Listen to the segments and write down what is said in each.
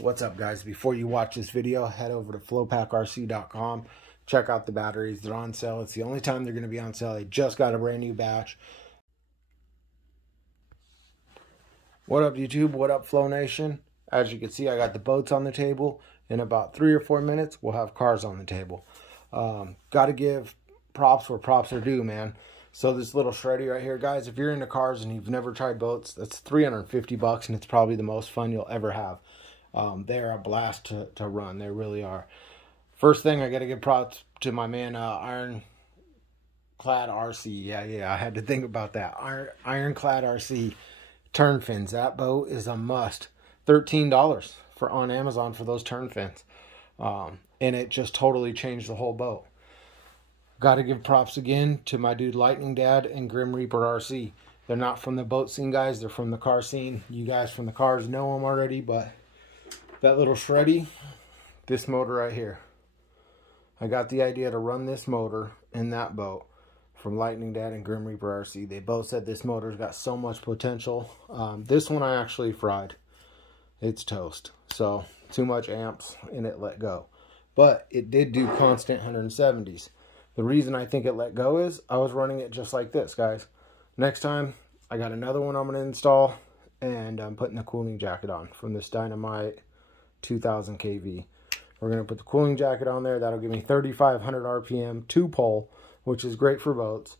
What's up, guys? Before you watch this video, head over to flowpackrc.com. Check out the batteries. They're on sale. It's the only time they're going to be on sale. They just got a brand new batch. What up, YouTube? What up, Flow Nation? As you can see, I got the boats on the table. In about 3 or 4 minutes, we'll have cars on the table. Got to give props where props are due, man. So this little shreddy right here, guys, if you're into cars and you've never tried boats, that's $350, and it's probably the most fun you'll ever have. They're a blast to run. They really are. First thing, I got to give props to my man, Ironclad RC. Yeah, I had to think about that. Ironclad RC turn fins. That boat is a must. $13 on Amazon for those turn fins. And it just totally changed the whole boat. Got to give props again to my dude Lightning Dad and Grim Reaper RC. They're not from the boat scene, guys. They're from the car scene. You guys from the cars know them already, but that little shreddy, this motor right here. I got the idea to run this motor in that boat from Lightning Dad and Grim Reaper RC. They both said this motor's got so much potential. This one I actually fried. It's toast. So, too much amps and it let go. But it did do constant 170s. The reason I think it let go is I was running it just like this, guys. Next time, I got another one I'm going to install, and I'm putting the cooling jacket on from this Dynamite 2000 kV. We're going to put the cooling jacket on there. That'll give me 3,500 RPM, 2-pole, which is great for boats,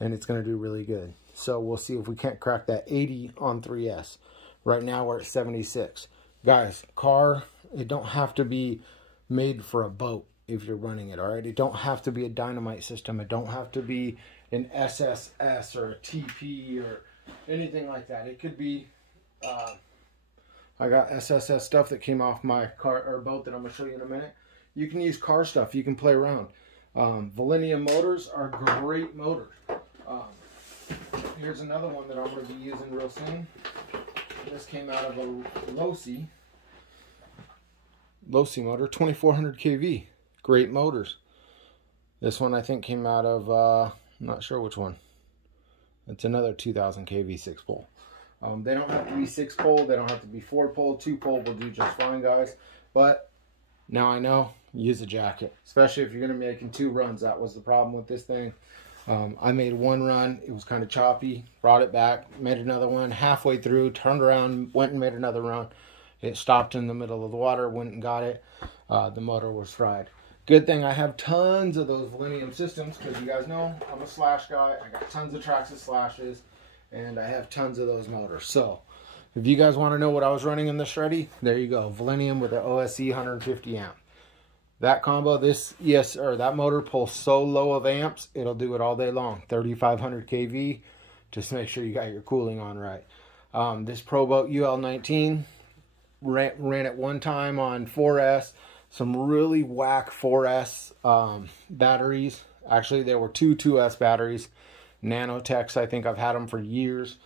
and it's going to do really good. So we'll see if we can't crack that 80 on 3S. Right now, we're at 76. Guys, car, it don't have to be made for a boat. If you're running it, all right? It don't have to be a dynamite system. It don't have to be an SSS or a TP or anything like that. It could be, I got SSS stuff that came off my car or boat that I'm going to show you in a minute. You can use car stuff. You can play around. Valenium motors are great motors. Here's another one that I'm going to be using real soon. This came out of a Losi motor, 2400 kV. Great motors. This one I think came out of, I'm not sure which one. It's another 2000 kV 6-pole. They don't have to be 6-pole. They don't have to be 4-pole. 2-pole will do just fine, guys. But now I know, use a jacket. Especially if you're going to be making 2 runs. That was the problem with this thing. I made 1 run. It was kind of choppy. Brought it back. Made another one. Halfway through, turned around, went and made another run. It stopped in the middle of the water. Went and got it. The motor was fried. Good thing I have tons of those Valenium systems, because you guys know I'm a slash guy. I got tons of Traxxas slashes, and I have tons of those motors. So, if you guys want to know what I was running in the shreddy, there you go. Valenium with an OSE 150 amp. That combo, that motor pulls so low of amps, it'll do it all day long. 3,500 kV. Just make sure you got your cooling on right. This ProBoat UL19 ran it one time on 4S. Some really whack 4S batteries. Actually, there were 2S batteries. Nanotechs, I think I've had them for years.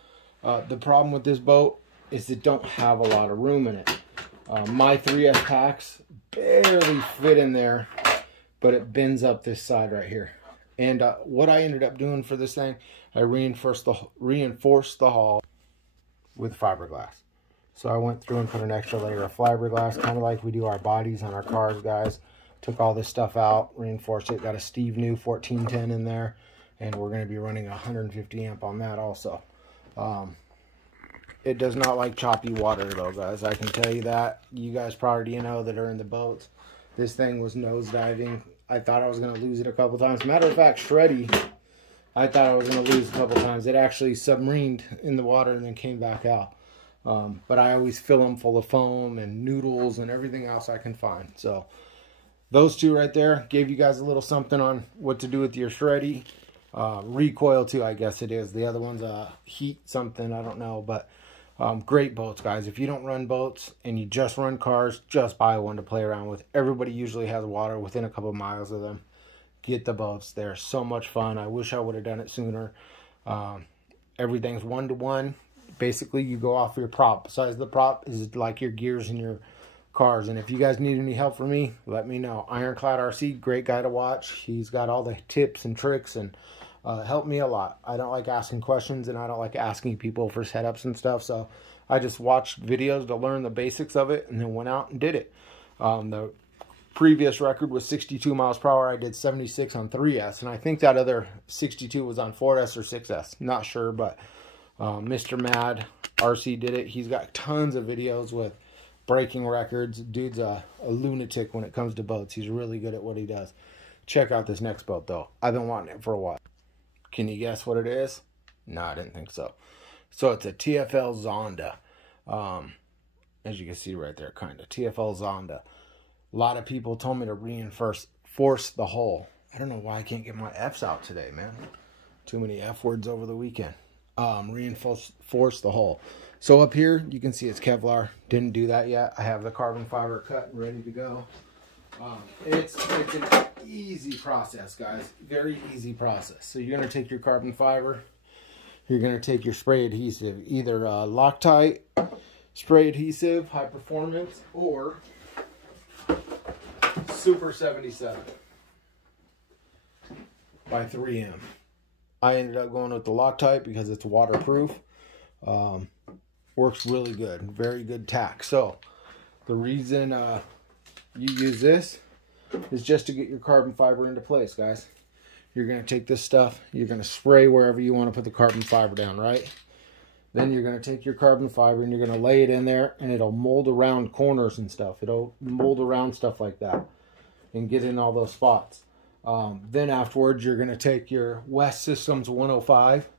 The problem with this boat is it don't have a lot of room in it. My 3S packs barely fit in there, but it bends up this side right here. And what I ended up doing for this thing, I reinforced the hull with fiberglass. So I went through and put an extra layer of fiberglass, kind of like we do our bodies on our cars, guys. Took all this stuff out, reinforced it, got a Steve New 1410 in there, and we're going to be running 150 amp on that also. It does not like choppy water though, guys. I can tell you that. You guys probably know that are in the boats. This thing was nosediving. I thought I was going to lose it a couple times. Matter of fact, shreddy, I thought I was going to lose a couple times. It actually submarined in the water and then came back out. But I always fill them full of foam and noodles and everything else I can find. So those two right there gave you guys a little something on what to do with your shreddy. Recoil too, I guess it is. The other one's heat something, I don't know. But great boats, guys. If you don't run boats and you just run cars, just buy one to play around with. Everybody usually has water within a couple miles of them. Get the boats. They're so much fun. I wish I would have done it sooner. Everything's 1-to-1. Basically, you go off your prop. Besides the prop is like your gears in your cars. And if you guys need any help from me, let me know. Ironclad RC, great guy to watch. He's got all the tips and tricks and helped me a lot. I don't like asking questions, and I don't like asking people for setups and stuff. So I just watched videos to learn the basics of it and then went out and did it. The previous record was 62 miles per hour. I did 76 on 3S, and I think that other 62 was on 4S or 6S. Not sure, but Mr. Mad RC did it. He's got tons of videos with breaking records. Dude's a lunatic when it comes to boats. He's really good at what he does. Check out this next boat, though. I've been wanting it for a while. Can you guess what it is? No, I didn't think so. So it's a TFL Zonda. As you can see right there, kind of. TFL Zonda. A lot of people told me to reinforce the hull. I don't know why I can't get my F's out today, man. Too many F words over the weekend. Reinforce the hull. So up here, you can see it's Kevlar. Didn't do that yet. I have the carbon fiber cut and ready to go. It's an easy process, guys. Very easy process. So you're going to take your carbon fiber. You're going to take your spray adhesive. Either Loctite spray adhesive, high performance, or Super 77 by 3M. I ended up going with the Loctite because it's waterproof. Works really good. Very good tack. So the reason you use this is just to get your carbon fiber into place, guys. You're going to take this stuff. You're going to spray wherever you want to put the carbon fiber down, right? Then you're going to take your carbon fiber and you're going to lay it in there, and it'll mold around corners and stuff. It'll mold around stuff like that and get in all those spots. Then afterwards, you're going to take your West Systems 105.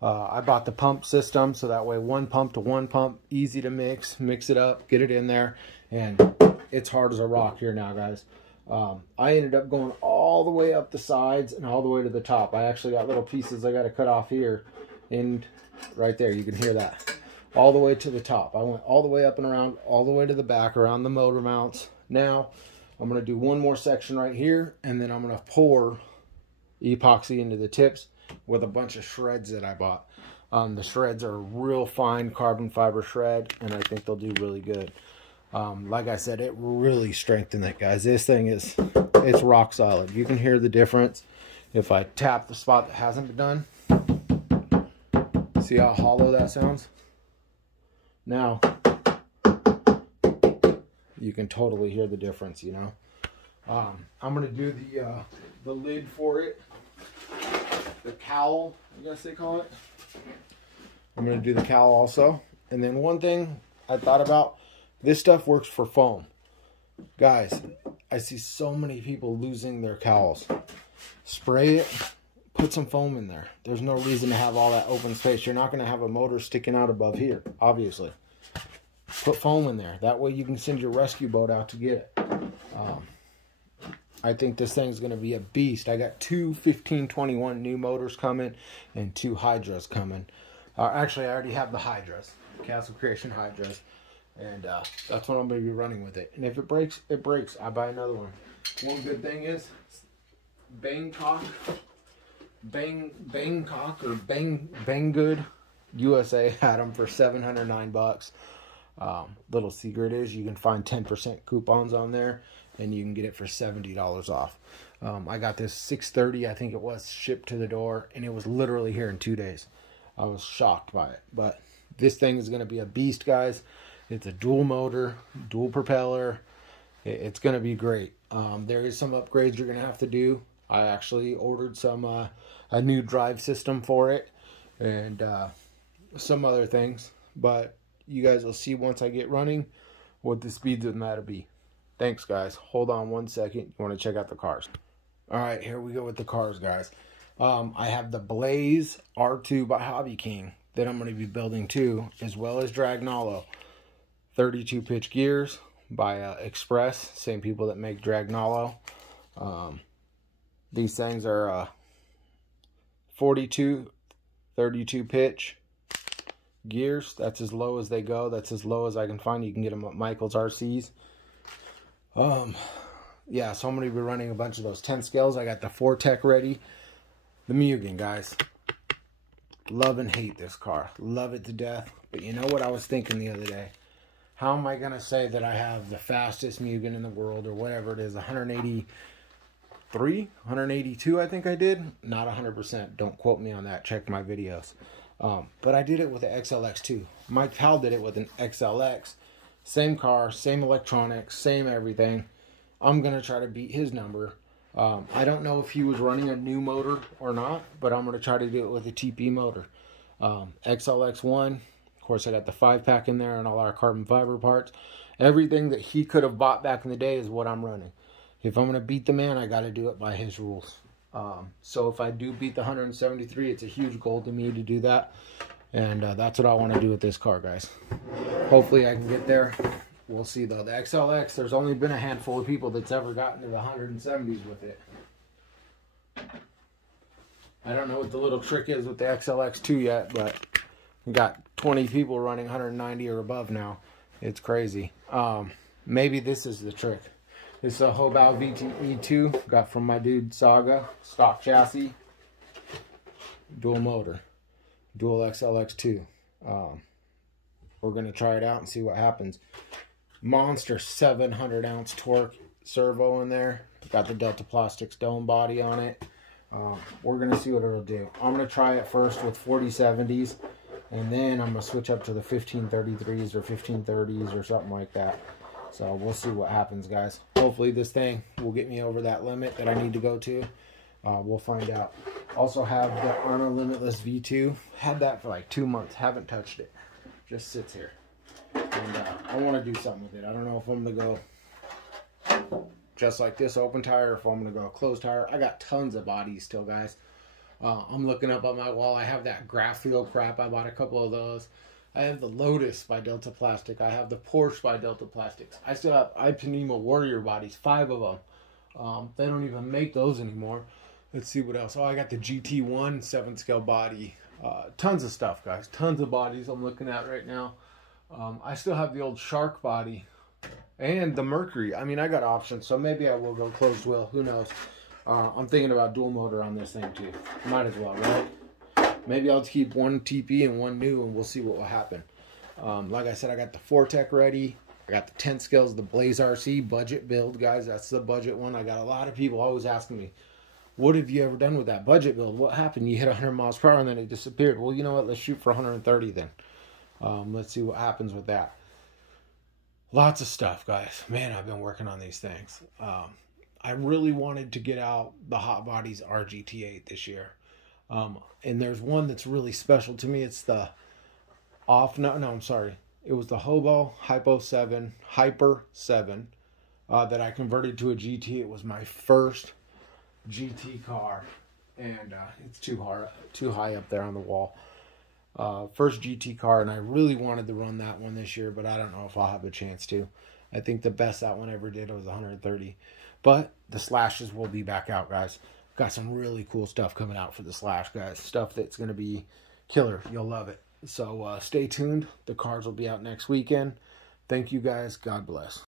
I bought the pump system, so that way one pump to one pump, easy to mix it up, get it in there, and it's hard as a rock here now, guys. I ended up going all the way up the sides and all the way to the top. I actually got little pieces I got to cut off here, and right there, you can hear that. All the way to the top. I went all the way up and around, all the way to the back, around the motor mounts. Now, I'm going to do one more section right here, and then I'm going to pour epoxy into the tips with a bunch of shreds that I bought. The shreds are real fine carbon fiber shred, and I think they'll do really good. Like I said, it really strengthened it, guys. This thing it's rock solid. You can hear the difference if I tap the spot that hasn't been done. See how hollow that sounds? Now, you can totally hear the difference, you know. I'm going to do the lid for it. The cowl, I guess they call it. I'm going to do the cowl also. And then one thing I thought about, this stuff works for foam. Guys, I see so many people losing their cowls. Spray it, put some foam in there. There's no reason to have all that open space. You're not going to have a motor sticking out above here, obviously. Put foam in there. That way you can send your rescue boat out to get it. I think this thing's going to be a beast. I got two 1521 new motors coming and two Hydras coming. Actually, I already have the Hydras, Castle Creation Hydras. And that's what I'm going to be running with it. And if it breaks, it breaks. I buy another one. One good thing is Bangkok or Banggood USA had them for $709. Little secret is you can find 10% coupons on there, and you can get it for $70 off. I got this $630, I think it was, shipped to the door, and it was literally here in 2 days. I was shocked by it. But this thing is going to be a beast, guys. It's a dual motor, dual propeller. It's going to be great. There is some upgrades you're going to have to do. I actually ordered some a new drive system for it and some other things. But you guys will see once I get running what the speeds of that will be. Thanks, guys. Hold on one second. You want to check out the cars. All right, here we go with the cars, guys. I have the Blaze R2 by Hobby King that I'm going to be building too, as well as Dragnolo. 32 pitch gears by Express, same people that make Dragnolo. These things are 42, 32 pitch gears. That's as low as they go. That's as low as I can find. You can get them at Michael's RCs. Yeah, so I'm going to be running a bunch of those 10 scales. I got the Fortec ready. The Mugen, guys. Love and hate this car. Love it to death. But you know what I was thinking the other day? How am I going to say that I have the fastest Mugen in the world, or whatever it is, 183, 182 I think I did? Not 100%. Don't quote me on that. Check my videos. But I did it with an XLX2. Mike Powell did it with an XLX. Same car, same electronics, same everything. I'm going to try to beat his number. I don't know if he was running a new motor or not, but I'm going to try to do it with a TP motor. XLX1, of course I got the 5-pack in there and all our carbon fiber parts. Everything that he could have bought back in the day is what I'm running. If I'm going to beat the man, I got to do it by his rules. So if I do beat the 173, it's a huge goal to me to do that. And that's what I want to do with this car, guys. Hopefully I can get there. We'll see, though. The XLX, there's only been a handful of people that's ever gotten to the 170s with it. I don't know what the little trick is with the XLX2 yet, but we got 20 people running 190 or above now. It's crazy. Maybe this is the trick. This is a Hobao VTE2. Got from my dude Saga. Stock chassis. Dual motor. Dual XLX2. We're going to try it out and see what happens. Monster 700 ounce torque servo in there. Got the Delta Plastics dome body on it. We're going to see what it'll do. I'm going to try it first with 4070s. And then I'm going to switch up to the 1533s or 1530s or something like that. So we'll see what happens, guys. Hopefully this thing will get me over that limit that I need to go to. We'll find out. Also have the Armor Limitless V2. Had that for like 2 months. Haven't touched it. Just sits here. And I want to do something with it. I don't know if I'm going to go just like this open tire or if I'm going to go closed tire. I got tons of bodies still, guys. I'm looking up on my wall. I have that Graphio crap. I bought a couple of those. I have the Lotus by Delta Plastic. I have the Porsche by Delta Plastics. I still have Ipanema Warrior bodies, 5 of them. They don't even make those anymore. Let's see what else. Oh, I got the GT1 7-scale body. Tons of stuff, guys. Tons of bodies I'm looking at right now. I still have the old Shark body and the Mercury. I mean, I got options, so maybe I will go closed wheel. Who knows? I'm thinking about dual motor on this thing too. Might as well, right? Maybe I'll just keep one TP and one new, and we'll see what will happen. Like I said, I got the Fortec ready. I got the 10 scales, the Blaze RC budget build, guys. That's the budget one. I got a lot of people always asking me, what have you ever done with that budget build? What happened? You hit 100 miles per hour and then it disappeared. Well, you know what? Let's shoot for 130 then. Let's see what happens with that. Lots of stuff, guys. Man, I've been working on these things. I really wanted to get out the Hot Bodies RGT8 this year. And there's one that's really special to me. It's the I'm sorry. It was the Hobo Hyper 7 that I converted to a GT. It was my first GT car, and it's too high up there on the wall. First GT car, and I really wanted to run that one this year, but I don't know if I'll have a chance to. I think the best that one ever did was 130. But the Slashes will be back out, guys. Got some really cool stuff coming out for the Slash, guys. Stuff that's going to be killer. You'll love it. So stay tuned. The cars will be out next weekend. Thank you, guys. God bless.